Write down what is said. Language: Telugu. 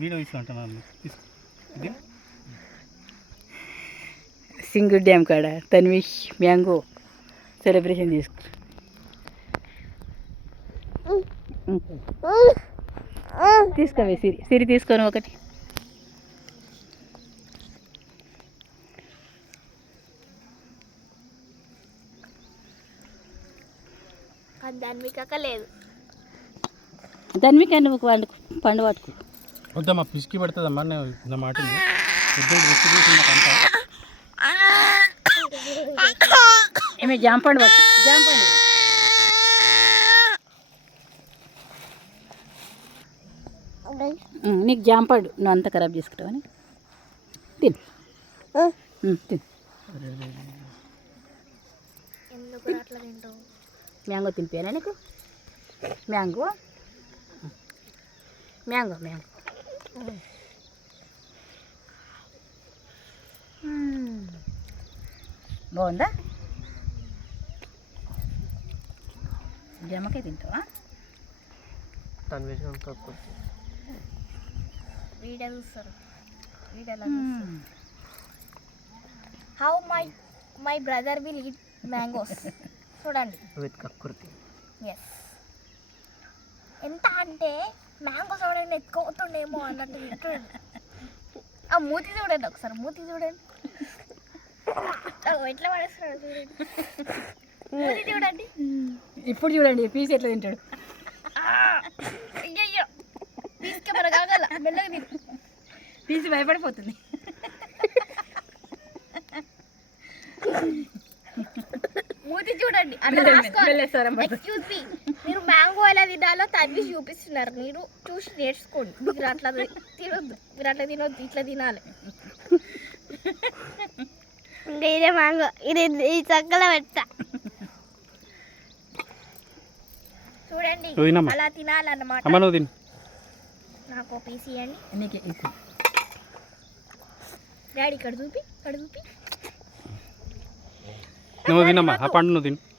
వీడియో ఇష్యూ అంటున్నాను తీసుకో. ఇది? సింగుడ్ డ్యామ్ కాడ తన్విష్ మ్యాంగో సెలబ్రేషన్ చేసుకు. తీసుకోవే సిరి. సిరి తీసుకొని ఒకటి. దాని మీకు లేదు తన్విక నువ్వు పండు పండు పట్టుకో? వద్దమ్మా పిసికి పెడుతుందమ్మా నేను నా మాట విను. జాంపండి డిస్ట్రిబ్యూషన్ నీకు జాంపాడు నువ్వు అంత ఖరాబ్ చేసుకుంటావని తిను. తిను. మ్యాంగో తినిపోయానా నీకు? మ్యాంగో? Mango mango. బాగుందా? జామకాయ తింటావా. How my my brother will eat mangoes చూడండి. విత్ కక్కుర్తి. ఎస్ ఎంత అంటే మ్యాంగోస్ ఎవడైనా ఎత్తుకోతుండేమో అన్నట్టు తింటుండు. ఆ మూతి చూడండి ఒకసారి మూతి చూడండి. ఎట్లా పడేస్తున్నాడు చూడండి మూతి చూడండి. ఇప్పుడు చూడండి పీస్ ఎట్లా తింటాడు. అయ్యయ్యో తీసుకెమర కాగల మెల్లగా పీస్ భయపడిపోతుంది మూతి చూడండి అట్లా మెల్లెస్తారం పడుతుంది. ఎక్స్క్యూజ్ మీ మీరు? మ్యాంగో ఎలా తినాలో తవ్వి చూపిస్తున్నారు. మీరు చూసి నేర్చుకోండి. మీరు అట్లా తినొద్దు. మీరు అట్లా తినొద్దు. ఇట్లా తినాలి. ఇదే మ్యాంగో ఇది ఈ చక్కల పెట్ట. చూడండి. అలా తినాలన్నమాట. అమ్మ నువ్వు తిను. నాకు పీస్ ఇవ్వండి. డాడీ ఇక్కడ చూపి. ఇక్కడ చూపి. నువ్వు తినమ్మా. ఆ పండు నువ్వు తిను.